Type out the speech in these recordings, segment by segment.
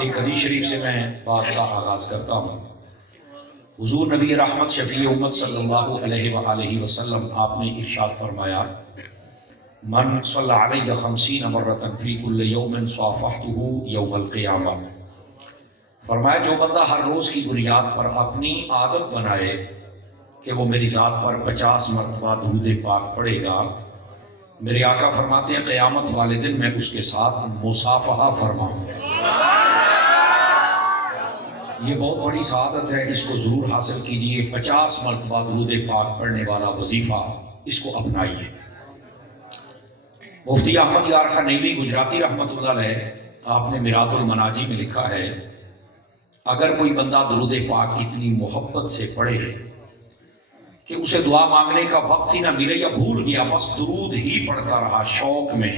ایک حدیث شریف سے میں بات کا آغاز کرتا ہوں۔ حضور نبی رحمت شفیع امت صلی اللہ علیہ وآلہ وسلم آپ نے ارشاد فرمایا، من صلی علیہ 50 مرۃ فی کل یوم صافحتہ یوم القیامہ۔ فرمایا جو بندہ ہر روز کی بنیاد پر اپنی عادت بنائے کہ وہ میری ذات پر 50 مرتبہ درود پاک پڑھے گا، میرے آقا فرماتے ہیں قیامت والے دن میں اس کے ساتھ مصافحہ فرماؤں گا۔ یہ بہت بڑی سعادت ہے، اس کو ضرور حاصل کیجئے۔ 50 مرتبہ درود پاک پڑھنے والا وظیفہ اس کو اپنائیے۔ مفتی احمد یار خنیوی گجراتی رحمۃ اللہ علیہ آپ نے مراد المناجی میں لکھا ہے، اگر کوئی بندہ درود پاک اتنی محبت سے پڑھے کہ اسے دعا مانگنے کا وقت ہی نہ ملے یا بھول گیا، بس درود ہی پڑھتا رہا شوق میں،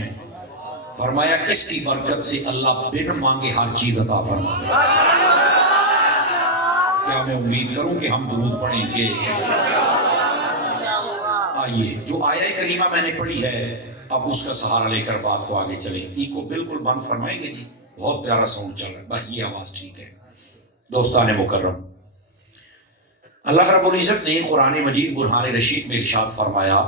فرمایا اس کی برکت سے اللہ بن مانگے ہر چیز عطا فرمائے گا۔ کیا میں امید کروں کہ ہم درود پڑھیں گے؟ آئیے جو آیہ کریمہ میں نے پڑھی ہے اب اس کا سہارا لے کر بات کو آگے چلیں۔ ای کو بالکل بند فرمائیں گے جی، بہت پیارا ساؤنڈ چل رہا ہے، بھائی یہ آواز ٹھیک ہے۔ دوستان مکرم، اللہ رب العزت نے قرآن مجید برہان رشید میں ارشاد فرمایا،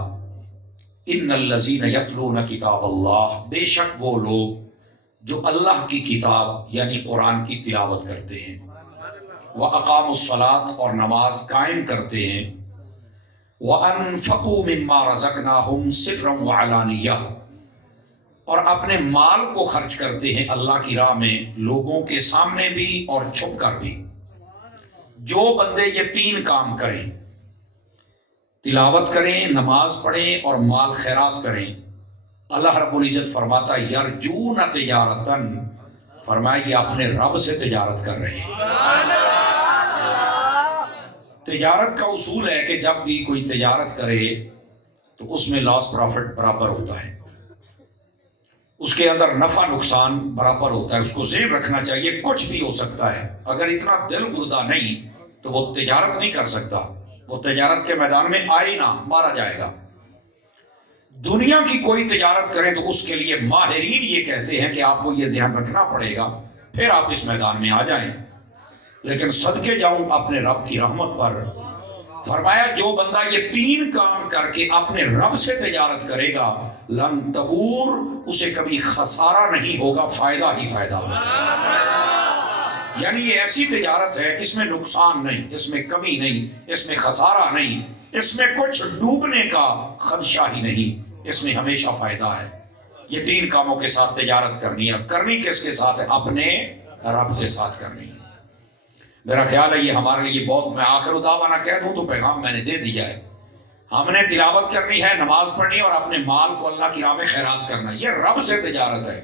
ان الذین یتلون کتاب اللہ، بے شک وہ لوگ جو اللہ کی کتاب یعنی قرآن کی تلاوت کرتے ہیں، وَأَقَامُوا الصَّلَاةَ اور نماز قائم کرتے ہیں، وَأَنفَقُوا مِمَّا رَزَقْنَاهُمْ سِرًّا وَعَلَانِيَةً اور اپنے مال کو خرچ کرتے ہیں اللہ کی راہ میں، لوگوں کے سامنے بھی اور چھپ کر بھی۔ جو بندے یہ تین کام کریں، تلاوت کریں، نماز پڑھیں اور مال خیرات کریں، اللہ رب العزت فرماتا ہے یرجون تجارتاً، فرمایا یہ اپنے رب سے تجارت کر رہے ہیں۔ تجارت کا اصول ہے کہ جب بھی کوئی تجارت کرے تو اس میں لاس پرافٹ برابر ہوتا ہے، اس کے اندر نفع نقصان برابر ہوتا ہے، اس کو ذہن رکھنا چاہیے، کچھ بھی ہو سکتا ہے۔ اگر اتنا دل گردہ نہیں تو وہ تجارت نہیں کر سکتا، وہ تجارت کے میدان میں آئے نہ، مارا جائے گا۔ دنیا کی کوئی تجارت کریں تو اس کے لیے ماہرین یہ کہتے ہیں کہ آپ کو یہ ذہن رکھنا پڑے گا، پھر آپ اس میدان میں آ جائیں۔ لیکن صدقے جاؤں اپنے رب کی رحمت پر، فرمایا جو بندہ یہ تین کام کر کے اپنے رب سے تجارت کرے گا، لن تبور، اسے کبھی خسارہ نہیں ہوگا، فائدہ ہی فائدہ ہوگا۔ یعنی یہ ایسی تجارت ہے، اس میں نقصان نہیں، اس میں کمی نہیں، اس میں خسارہ نہیں، اس میں کچھ ڈوبنے کا خدشہ ہی نہیں، اس میں ہمیشہ فائدہ ہے۔ یہ تین کاموں کے ساتھ تجارت کرنی ہے، کرنی کس کے ساتھ ہے؟ اپنے رب کے ساتھ کرنی ہے۔ میرا خیال ہے یہ ہمارے لیے بہت، میں آخر دعوانا کہہ دوں تو پیغام میں نے دے دیا ہے۔ ہم نے تلاوت کرنی ہے، نماز پڑھنی ہے اور اپنے مال کو اللہ کی راہ میں خیرات کرنا ہے، یہ رب سے تجارت ہے،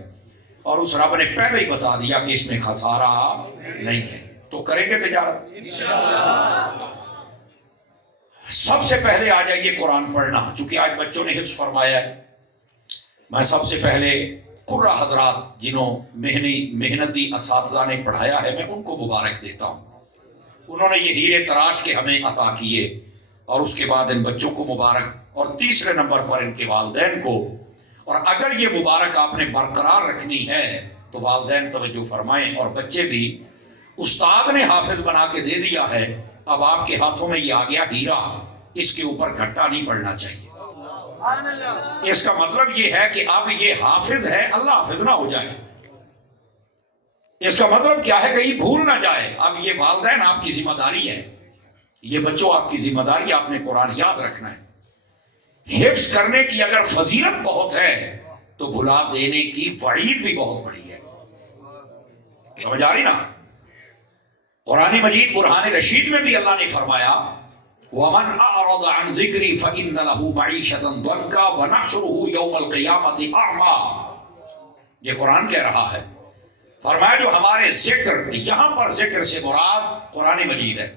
اور اس رب نے پہلے ہی بتا دیا کہ اس میں خسارہ نہیں ہے۔ تو کریں گے تجارت؟ سب سے پہلے آ جائیے قرآن پڑھنا، چونکہ آج بچوں نے حفظ فرمایا ہے، میں سب سے پہلے قرہ حضرات جنہوں محنتی اساتذہ نے پڑھایا ہے، میں ان کو مبارک دیتا ہوں، انہوں نے یہ ہیرے تراش کے ہمیں عطا کیے، اور اس کے بعد ان بچوں کو مبارک، اور تیسرے نمبر پر ان کے والدین کو۔ اور اگر یہ مبارک آپ نے برقرار رکھنی ہے تو والدین توجہ فرمائیں، اور بچے بھی، استاد نے حافظ بنا کے دے دیا ہے، اب آپ کے ہاتھوں میں یہ آ گیا ہیرا، اس کے اوپر گھٹا نہیں پڑنا چاہیے۔ اس کا مطلب یہ ہے کہ اب یہ حافظ ہے، اللہ حافظ نہ ہو جائے۔ اس کا مطلب کیا ہے؟ کہیں بھول نہ جائے۔ اب یہ والدین آپ کی ذمہ داری ہے، یہ بچوں آپ کی ذمہ داری ہے، آپ نے قرآن یاد رکھنا ہے۔ حفظ کرنے کی اگر فضیلت بہت ہے تو بھلا دینے کی وعید بھی بہت بڑی ہے، سمجھ آ رہی نا؟ قرآن مجید برہان رشید میں بھی اللہ نے فرمایا وَمَنْ أَعْرَضَ عَنْ ذِكْرِي فَإِنَّ لَهُ مَعِيشَةً ضَنْكًا وَنَحْشُرُهُ يَوْمَ الْقِيَامَةِ أَعْمَىٰ۔ یہ قرآن کہہ رہا ہے، فرمایا جو ہمارے ذکر، یہاں پر ذکر سے مراد قرآن مجید ہے،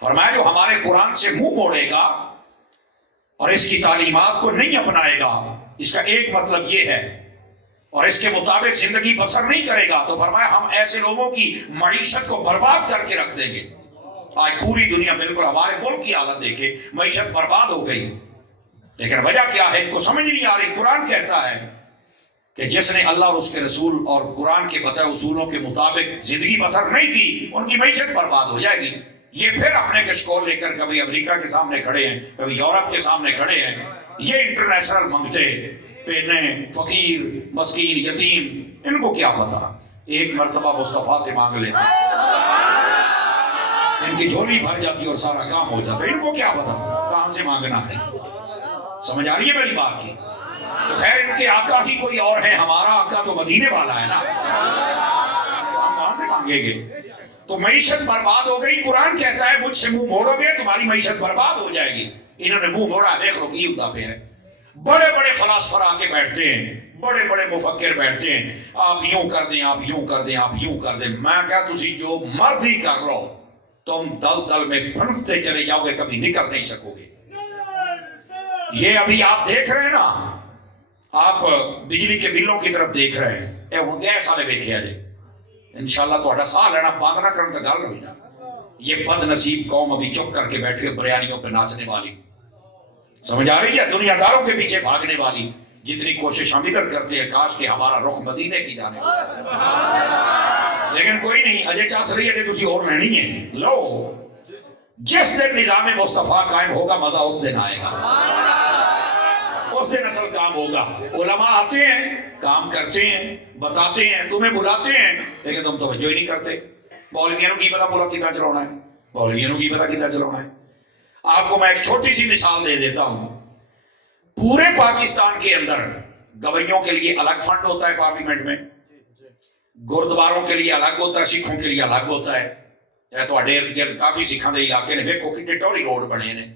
فرمایا جو ہمارے قرآن سے منہ موڑے گا اور اس کی تعلیمات کو نہیں اپنائے گا، اس کا ایک مطلب یہ ہے، اور اس کے مطابق زندگی بسر نہیں کرے گا، تو فرمایا ہم ایسے لوگوں کی معیشت کو برباد کر کے رکھ دیں گے۔ آج پوری دنیا بالکل ہمارے ملک کی حالت دیکھے، معیشت برباد ہو گئی، لیکن وجہ کیا ہے؟ ان کو سمجھ نہیں آ رہی۔ قرآن کہتا ہے کہ جس نے اللہ اور اس کے رسول اور قرآن کے بتائے اصولوں کے مطابق زندگی بسر نہیں کی ان کی معیشت برباد ہو جائے گی. یہ پھر اپنے کشکول لے کر کبھی امریکہ کے سامنے کھڑے ہیں, کبھی یورپ کے سامنے کھڑے ہیں, یہ انٹرنیشنل منگتے پینے فقیر مسکین یتیم, ان کو کیا پتا, ایک مرتبہ مصطفیٰ سے مانگ لیتے ان کی جھولی بھر جاتی اور سارا کام ہو جاتا. ان کو کیا پتا کہاں سے مانگنا ہے. سمجھ آ رہی ہے میری بات کی؟ تو خیر ان کے آقا ہی کوئی اور ہے, ہمارا آقا تو مدینے والا ہے نا, ہم کہاں سے مانگیں گے؟ تو معیشت برباد ہو گئی. قرآن کہتا ہے مجھ سے منہ موڑو گے تمہاری معیشت برباد ہو جائے گی. انہوں نے منہ موڑا, دیکھ لو کی ہوتا پہ ہے. بڑے بڑے فلاسفر آ کے بیٹھتے ہیں, بڑے بڑے مفکر بیٹھتے ہیں, آپ یوں کر دیں, آپ یوں کر دیں, آپ یوں کر دیں. میں کہا تسی جو مرضی کر لو, تم دل دل میں پھنستے چلے جاؤ گے, کبھی نکل نہیں سکو گے. یہ ابھی آپ دیکھ رہے ہیں نا, آپ بجلی کے بلوں کی طرف دیکھ رہے ہیں, اے وہ گیس والے دیکھے جی انشاءاللہ تھوڑا سا لینا بند نہ کرن تو گل ہوئی نا. یہ بد نصیب قوم ابھی چپ کر کے بیٹھے بریانیوں پہ ناچنے والی, سمجھ آ رہی ہے, دنیا داروں کے پیچھے بھاگنے والی. جتنی کوشش ہم ادھر کرتے ہیں کاش کہ ہمارا رخ مدینے کی جانے والا, لیکن کوئی نہیں. اجے چاس رہی ہے تسی اور لینی ہے لو. جس دن نظام مصطفیٰ قائم ہوگا مزہ اس دن آئے گا, اس دن اصل کام ہوگا. علماء آتے ہیں, کام کرتے ہیں, بتاتے ہیں, تمہیں بلاتے ہیں, لیکن تم توجہ ہی نہیں کرتے. مولویوں کی پتا ملک کدھر چلانا ہے, مولویوں کی پتا کدھر چلانا ہے. آپ کو میں ایک چھوٹی سی مثال دے دیتا ہوں. پورے پاکستان کے اندر گویوں کے لیے الگ فنڈ ہوتا ہے پارلیمنٹ میں, گردواروں کے لیے الگ ہوتا ہے, سکھوں کے لیے الگ ہوتا ہے. تو ارد گرد کافی سکھاں دے علاقے نے ویکھو کہ ٹوری روڈ بنے نے,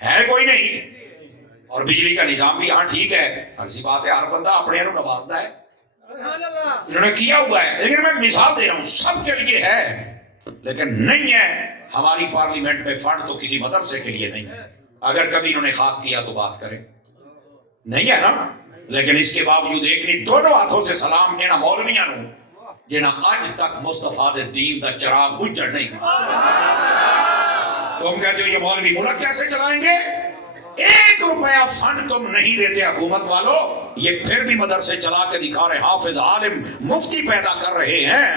ہے کوئی نہیں. اور بجلی کا نظام بھی ہاں ٹھیک ہے, ہر سی بات ہے, ہر بندہ اپنے انہوں نوازدا ہے, انہوں نے کیا ہوا ہے. لیکن میں مثال دے رہا ہوں, سب کے لیے ہے لیکن نہیں ہے. ہماری پارلیمنٹ میں فنڈ تو کسی مدرسے کے لیے نہیں ہے. اگر کبھی انہوں نے خاص کیا تو بات کریں, نہیں ہے نا. لیکن اس کے باوجود ایک نہیں دونوں ہاتھوں سے سلام انہاں مولویاں نوں جنہاں اج تک مصطفیٰ دے دین دا چراغ بجھڑ نہیں ہوا. تم کہتے ہو یہ مولوی ملک کیسے چلائیں گے؟ 1 روپیہ فنڈ تم نہیں دیتے حکومت والوں, یہ پھر بھی مدرسے چلا کے دکھا رہے, حافظ عالم مفتی پیدا کر رہے ہیں.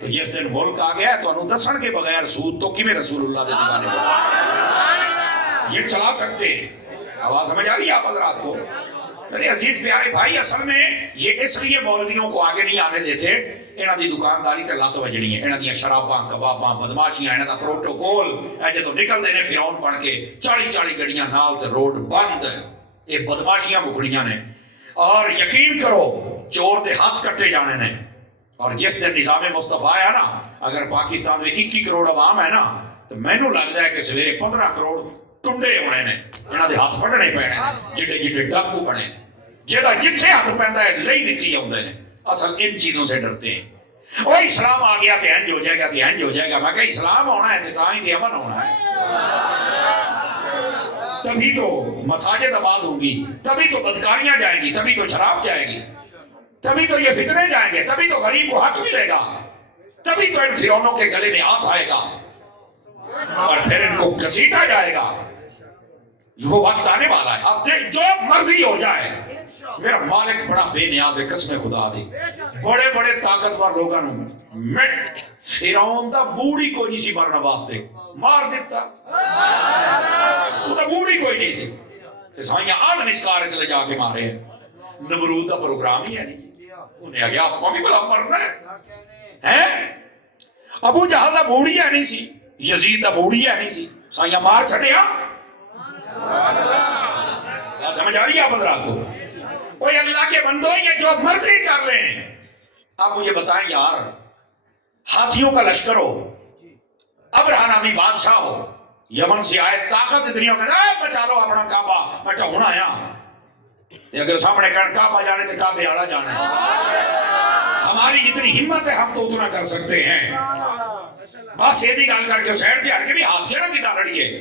تو جس دن ملک آ گیا تو انہوں دسن کے بغیر سود تو کیویں رسول اللہ دے دیوانے کو یہ چلا سکتے ہیں. آواز سمجھ آ رہی ہے آپ حضرات کو؟ میرے عزیز پیارے بھائی, اصل میں یہ اس لیے مولویوں کو آگے نہیں آنے دیتے, انہاں دی دکانداری تے لت وجنی ہے, انہاں دی شراباں کباباں بدماشیاں, انہاں دا پروٹوکول. اے جدوں نکلدے نے فرعون بن کے 40 گڑیاں نال تے روڈ بند, یہ بدماشیاں مکڑیاں نے. اور یقین کرو چور دے ہاتھ کٹے جانے نے. اور جس دن نظام مصطفیٰ آیا نا, اگر پاکستان میں 21 کروڑ عوام ہے نا, تو مینوں لگدا ہے کہ سویرے 15 کروڑ ٹنڈے ہونے نے, انہاں دے ہاتھ پڑنے پینے نے, جڑے جڑے ڈاکو بنے, جہاں جتھے ہاتھ پیندا ہے لئی دتی آؤندے نے. اصل ان چیزوں سے ڈرتے ہیں. وہ اسلام آ گیا تو انج ہو جائے گا, تو انج ہو جائے گا. میں کہ اسلام ہونا ہے تو تاں ہی امن ہونا ہے, تبھی تو مساجد آباد ہوں گی, تبھی تو بدکاریاں جائیں گی, تبھی تو شراب جائے گی, تبھی تو یہ فتنے جائیں گے, تبھی تو غریب کو حق ملے گا, تبھی تو ان فرعونوں کے گلے میں ہاتھ آئے گا اور پھر ان کو گھسیٹا جائے گا. وہ وقت آنے والا ہے. اب جو مرضی ہو جائے, میرا مالک بڑا بے نیاز ہے, قسم خدا دی. بڑے بڑے طاقتور لوگوں نے فرعون دا بوڑھی کوئی نہیں سی مرنا واسطے مار دیتا, وہ دا بوڑھی کوئی نہیں سی, کہ سائیاں آدھ نسکار چلے جا کے مارے ہیں. نمرود دا پروگرام ہی ہے نہیں سی, انہیں آگیا آپ کو بھی بلا مرنا ہے. ابو جہل دا بوڑھی ہے نہیں سی, یزید دا بوڑھی ہے نہیں سی, سائیاں مار چھڑیا. سمجھ آ رہی ہے آپ حضرات کو؟ کوئی اللہ کے بندو یہ جو مرضی کر لیں. آپ مجھے بتائیں یار, ہاتھیوں کا لشکر ہو, ابرہہ نامی بادشاہ ہو, یمن سے آئے, طاقت اتنی ہو گئی, بچا لو اپنا کعبہ, میں ٹھہنا آیا. اگر سامنے کہنے کعبہ جانے تو کعبے آڑا جانا ہے. ہماری جتنی ہمت ہے ہم تو اتنا کر سکتے ہیں. بس یہ بھی گل کر کے سیر دے کے بھی ہاتھیاں نہ کتا لڑیے.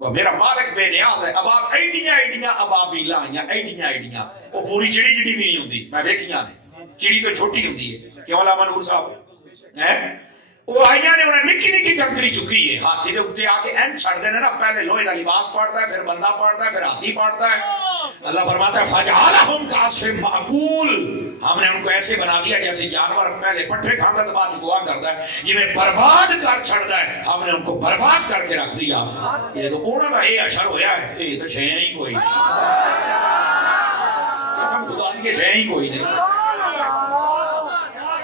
وہ میرا مالک بے نیاز ہے. اب آپ ایڈیاں ابابیلاں آئیاں, ایڈیاں وہ پوری چڑی جڑی بھی نہیں ہوندی, میں دیکھیاں نے, چڑی تو چھوٹی ہوندی ہے. کیوں علامہ نور صاحب ہیں وہ آئیاں نے, انہیں نکی نکی کنکری چکی ہے, ہاتھی دے اوتے آ کے این چھڑ دینے نا, پہلے لوہے دا لباس پاڑتا ہے, پھر بندہ پاڑتا ہے, پھر ہاتھی پاڑتا ہے. اللہ فرماتا ہے فَجَعَلَهُمْ كَعَصْفٍ مَأْكُولٍ, ہم نے ان کو ایسے بنا دیا جیسے جانور پہلے پٹھے کھانا تو بعد دعا کرتا ہے، جنہیں برباد کر چھڑتا ہے ہم نے ان کو برباد کر کے رکھ دیا۔ یہ تو انہوں کا یہ اشر ہویا ہے، یہ تو شیئں ہی کوئی نہیں، قسم خدا دی کہ شیئں ہی کوئی نہیں۔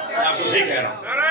میں آپ کو صحیح کہہ رہا ہوں۔